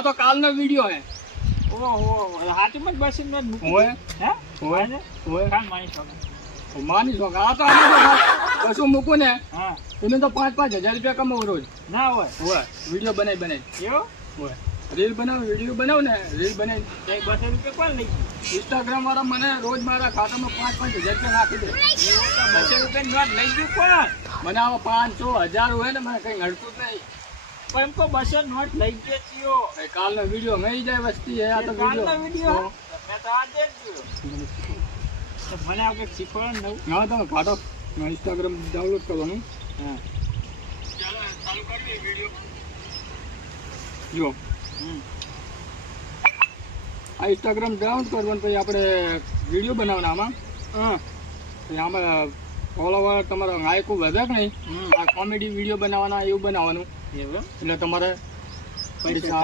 આ તો કાલનો વિડિયો હે. ઓહો હાથમાં જ બસી ન મૂકી હોય હે હોય ને હોય કાન માની શકો માની છો આ તો આપણે કશું મૂકું ને હા એને તો 5,000 રૂપિયા કમાવું રોજ. ના હોય હોય વિડિયો બનાવી એવું હોય રીલ બનાવ વિડિયો બનાવ ને રીલ બનાવી કઈ 200 રૂપિયા કોણ લઈ ગયું ઇન્સ્ટાગ્રામ વાળા મને રોજ મારા ખાતામાં 5,000 રૂપિયા નાખી દે. એવું તો 200 રૂપિયા નોટ લઈ ગયું કોણ મને આવા 500,000 હોય ને મને કઈ હડતું જ નહીં. પણ એમ કો 200 નોટ લઈ ગયો ચિયો એ કાલનો વિડિયો મળી જાય વસ્તી હે આ તો કાલનો વિડિયો. વિડિયો મેં તો આજે જ જોયો તો મને આ કંઈક શીખવાડો નવું હા તમે કાઢો ઇન્સ્ટાગ્રામ ડાઉનલોડ કરવાનું. હા ચાલો ચાલુ કરી વિડિયો જો આ ઇન્સ્ટાગ્રામ ડાઉનલોડ કરવાનું પછી આપણે વિડીયો બનાવવાના આમાં. હા પછી આમાં ફોલોવર તમારા લાયકો વધે કે નહીં આ કોમેડી વિડીયો બનાવવાના એવું બનાવવાનું એવું એટલે તમારે પૈસા